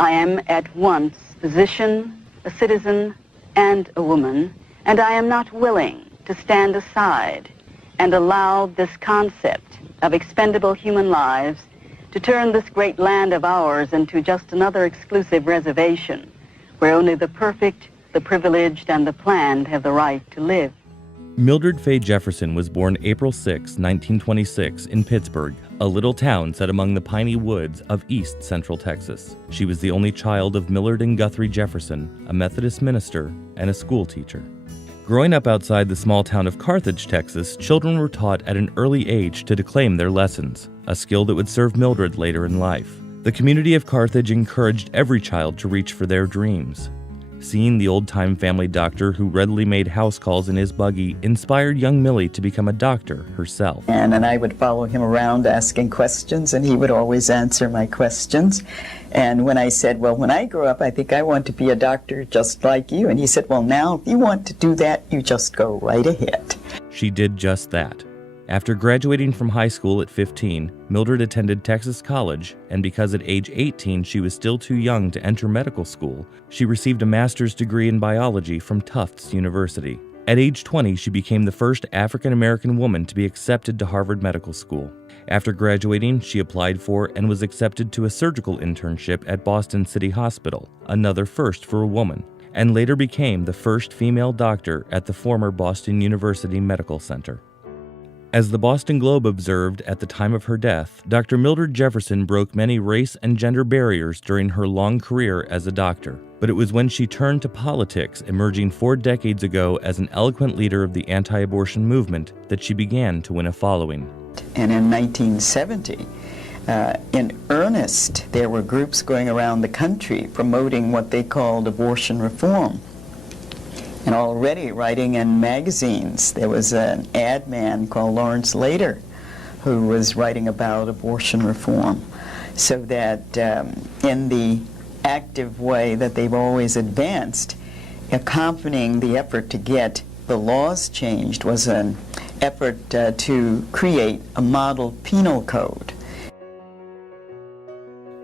I am at once physician, a citizen, and a woman, and I am not willing to stand aside and allow this concept of expendable human lives to turn this great land of ours into just another exclusive reservation where only the perfect, the privileged, and the planned have the right to live. Mildred Fay Jefferson was born April 6, 1926, in Pittsburgh, a little town set among the piney woods of East Central Texas. She was the only child of Millard and Guthrie Jefferson, a Methodist minister and a school teacher. Growing up outside the small town of Carthage, Texas, children were taught at an early age to declaim their lessons, a skill that would serve Mildred later in life. The community of Carthage encouraged every child to reach for their dreams. Seeing the old-time family doctor who readily made house calls in his buggy inspired young Millie to become a doctor herself. And I would follow him around asking questions, and he would always answer my questions. And when I said, well, when I grow up, I think I want to be a doctor just like you. And he said, well, now, if you want to do that, you just go right ahead. She did just that. After graduating from high school at 15, Mildred attended Texas College, and because at age 18 she was still too young to enter medical school, she received a master's degree in biology from Tufts University. At age 20, she became the first African-American woman to be accepted to Harvard Medical School. After graduating, she applied for and was accepted to a surgical internship at Boston City Hospital, another first for a woman, and later became the first female doctor at the former Boston University Medical Center. As the Boston Globe observed at the time of her death, Dr. Mildred Jefferson broke many race and gender barriers during her long career as a doctor. But it was when she turned to politics, emerging 4 decades ago as an eloquent leader of the anti-abortion movement, that she began to win a following. And in 1970, in earnest, there were groups going around the country promoting what they called abortion reform. And already writing in magazines, there was an ad man called Lawrence Lader who was writing about abortion reform. So that in the active way that they've always advanced, accompanying the effort to get the laws changed was an effort to create a model penal code.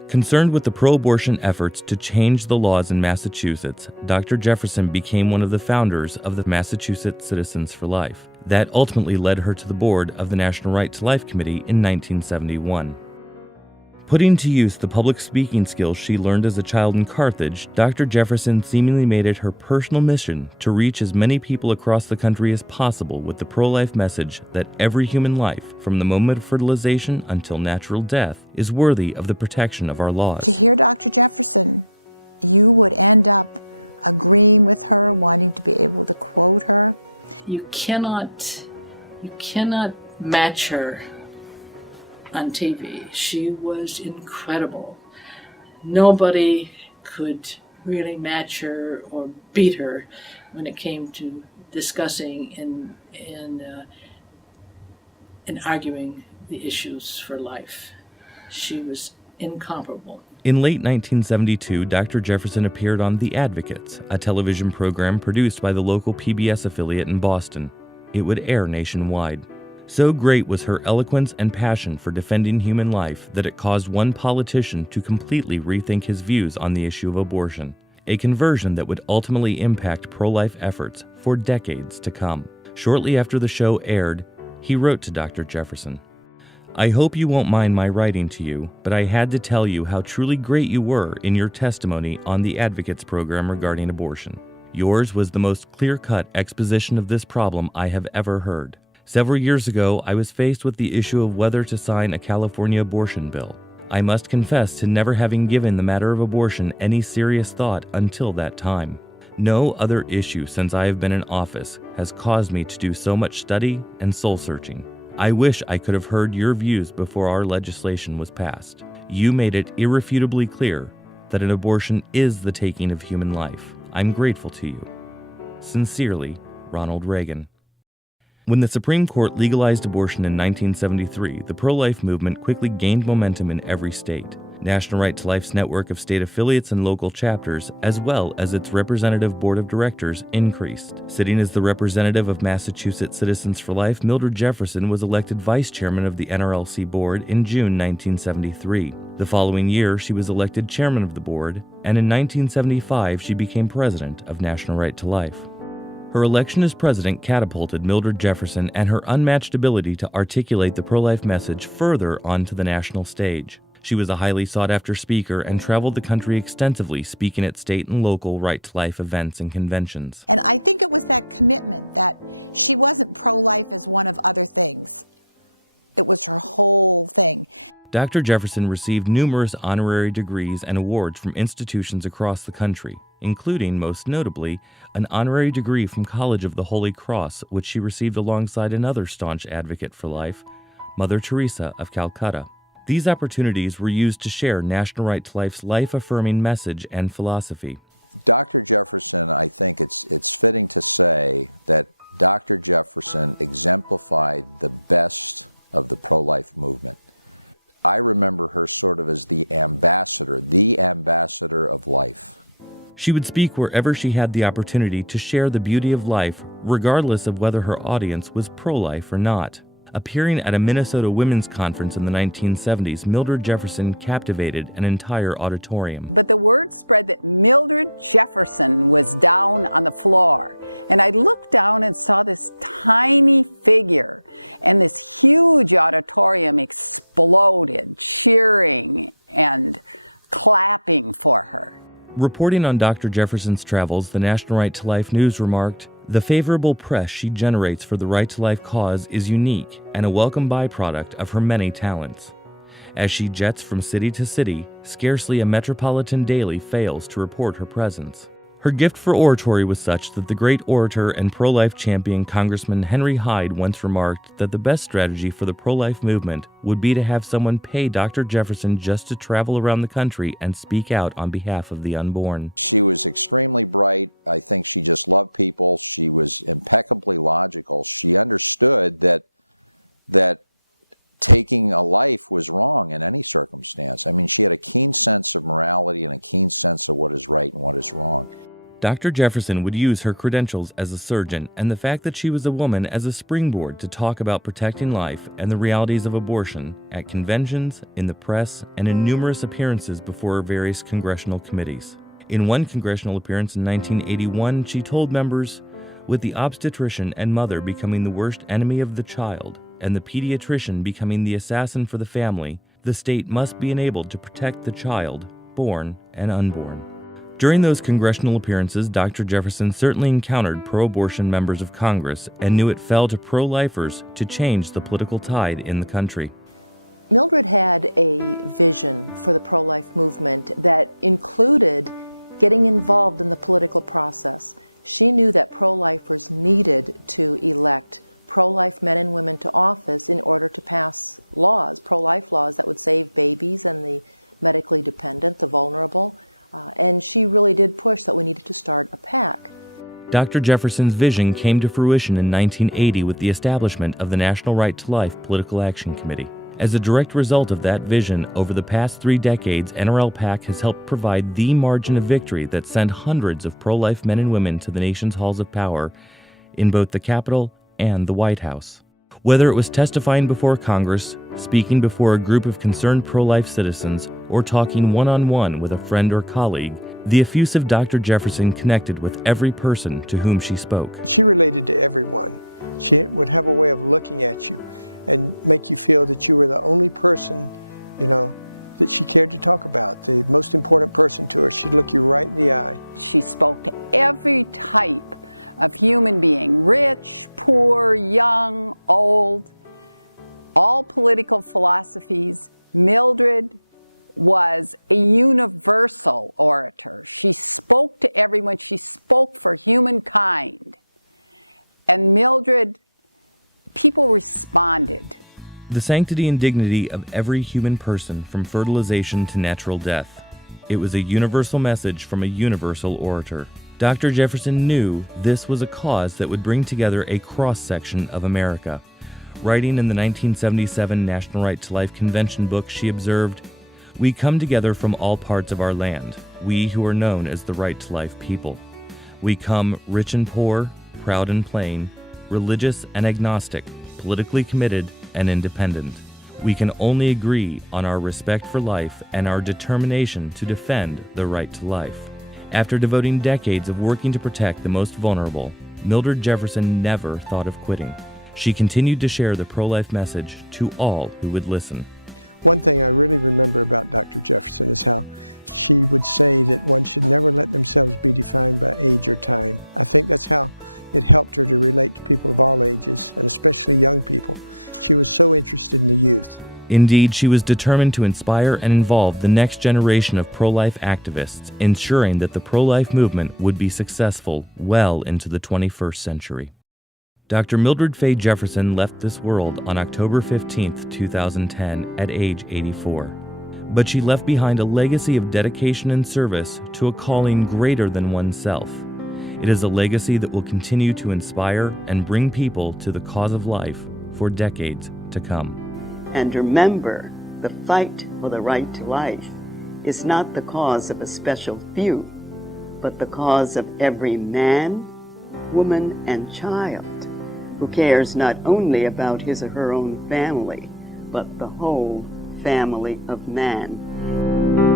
Concerned with the pro-abortion efforts to change the laws in Massachusetts, Dr. Jefferson became one of the founders of the Massachusetts Citizens for Life. That ultimately led her to the board of the National Right to Life Committee in 1971. Putting to use the public speaking skills she learned as a child in Carthage, Dr. Jefferson seemingly made it her personal mission to reach as many people across the country as possible with the pro-life message that every human life, from the moment of fertilization until natural death, is worthy of the protection of our laws. You cannot match her on TV. She was incredible. Nobody could really match her or beat her when it came to discussing and arguing the issues for life. She was incomparable. In late 1972, Dr. Jefferson appeared on The Advocates, a television program produced by the local PBS affiliate in Boston. It would air nationwide. So great was her eloquence and passion for defending human life that it caused one politician to completely rethink his views on the issue of abortion, a conversion that would ultimately impact pro-life efforts for decades to come. Shortly after the show aired, he wrote to Dr. Jefferson, "I hope you won't mind my writing to you, but I had to tell you how truly great you were in your testimony on the Advocates program regarding abortion. Yours was the most clear-cut exposition of this problem I have ever heard. Several years ago, I was faced with the issue of whether to sign a California abortion bill. I must confess to never having given the matter of abortion any serious thought until that time. No other issue since I have been in office has caused me to do so much study and soul-searching. I wish I could have heard your views before our legislation was passed. You made it irrefutably clear that an abortion is the taking of human life. I'm grateful to you. Sincerely, Ronald Reagan." When the Supreme Court legalized abortion in 1973, the pro-life movement quickly gained momentum in every state. National Right to Life's network of state affiliates and local chapters, as well as its representative board of directors, increased. Sitting as the representative of Massachusetts Citizens for Life, Mildred Jefferson was elected vice chairman of the NRLC board in June 1973. The following year, she was elected chairman of the board, and in 1975, she became president of National Right to Life. Her election as president catapulted Mildred Jefferson and her unmatched ability to articulate the pro-life message further onto the national stage. She was a highly sought-after speaker and traveled the country extensively, speaking at state and local Right to Life events and conventions. Dr. Jefferson received numerous honorary degrees and awards from institutions across the country, including, most notably, an honorary degree from College of the Holy Cross, which she received alongside another staunch advocate for life, Mother Teresa of Calcutta. These opportunities were used to share National Right to Life's life-affirming message and philosophy. She would speak wherever she had the opportunity to share the beauty of life, regardless of whether her audience was pro-life or not. Appearing at a Minnesota women's conference in the 1970s, Mildred Jefferson captivated an entire auditorium. Reporting on Dr. Jefferson's travels, the National Right to Life News remarked, "The favorable press she generates for the right to life cause is unique and a welcome byproduct of her many talents. As she jets from city to city, scarcely a metropolitan daily fails to report her presence." Her gift for oratory was such that the great orator and pro-life champion Congressman Henry Hyde once remarked that the best strategy for the pro-life movement would be to have someone pay Dr. Jefferson just to travel around the country and speak out on behalf of the unborn. Dr. Jefferson would use her credentials as a surgeon and the fact that she was a woman as a springboard to talk about protecting life and the realities of abortion at conventions, in the press, and in numerous appearances before various congressional committees. In one congressional appearance in 1981, she told members, "With the obstetrician and mother becoming the worst enemy of the child, and the pediatrician becoming the assassin for the family, the state must be enabled to protect the child, born and unborn." During those congressional appearances, Dr. Jefferson certainly encountered pro-abortion members of Congress and knew it fell to pro-lifers to change the political tide in the country. Dr. Jefferson's vision came to fruition in 1980 with the establishment of the National Right to Life Political Action Committee. As a direct result of that vision, over the past 3 decades, NRL-PAC has helped provide the margin of victory that sent hundreds of pro-life men and women to the nation's halls of power in both the Capitol and the White House. Whether it was testifying before Congress, speaking before a group of concerned pro-life citizens, or talking one-on-one with a friend or colleague, the effusive Dr. Jefferson connected with every person to whom she spoke. The sanctity and dignity of every human person from fertilization to natural death. It was a universal message from a universal orator. Dr. Jefferson knew this was a cause that would bring together a cross-section of America. Writing in the 1977 National Right to Life Convention book, she observed, We come together from all parts of our land, we who are known as the Right to Life people. We come rich and poor, proud and plain, religious and agnostic, politically committed and independent. We can only agree on our respect for life and our determination to defend the right to life. After devoting decades of working to protect the most vulnerable, Mildred Jefferson never thought of quitting. She continued to share the pro-life message to all who would listen. Indeed, she was determined to inspire and involve the next generation of pro-life activists, ensuring that the pro-life movement would be successful well into the 21st century. Dr. Mildred Fay Jefferson left this world on October 15, 2010, at age 84. But she left behind a legacy of dedication and service to a calling greater than oneself. It is a legacy that will continue to inspire and bring people to the cause of life for decades to come. And remember, the fight for the right to life is not the cause of a special few, but the cause of every man, woman, and child who cares not only about his or her own family, but the whole family of man.